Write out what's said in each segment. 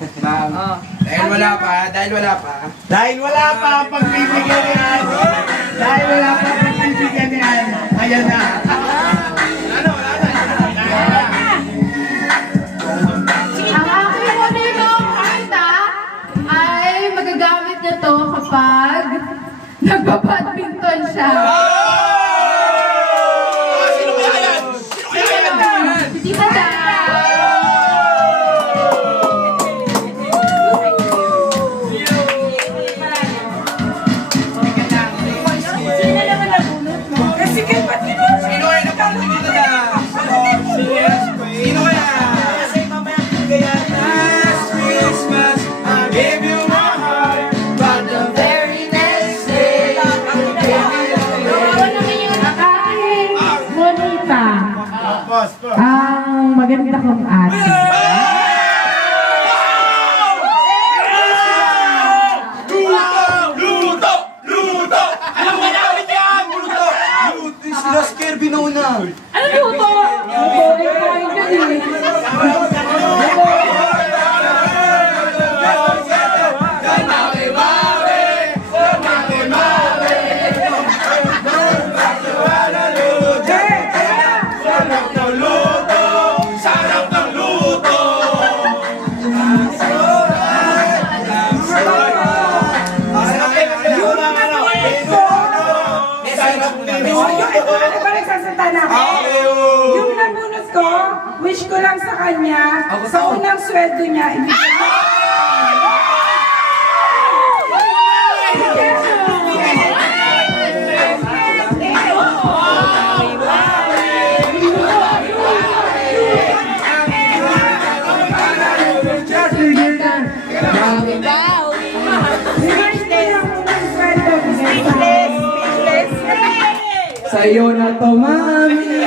Ma'am. Dahil wala pa. Dahil wala pa ang pagbibigyan ni Ano. Dahil wala pa ang pagbibigyan ni Ano. Ayan na. Ang aking monimong kanta ay magagamit niya to kapag nagbabadminton siya. Sino kaya yan? Hindi ba siya? Sino kaya napakita dito na? Sino kaya? Kasi mamaya bigayan. Last Christmas, I gave you my heart, but the very next day, Ano naman yung aking monita? Ang maganda kong ate. Luto! Alam mo namin yan! Luto! Sila si Kirby na una. Ano luto? Luto yung kain dyan eh. Sarap ng luto! Yung nabunot ko, wish ko lang sa kanya, sa unang sweldo niya, Sa'yo na to, mami!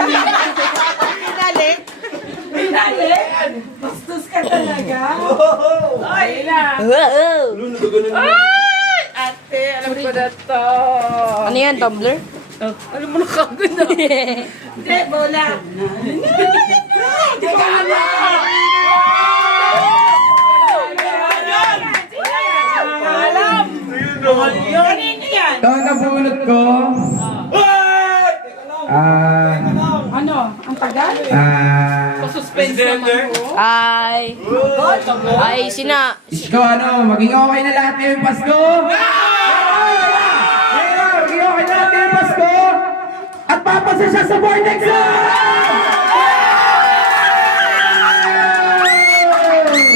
bastos ka talaga. Ay, ate, alam ko na to. Ano yan, Tumblr? Alam mo na kagad na. Hindi, bola. Kanino yan? Ito ang nabunot ko. Ano? Ang tagal? Suspense naman ko. Ay, sina. Isko, maging okay na lahat ngayong Pasko! Maging okay na lahat ngayong Pasko! At papasa siya sa Vortex Zone!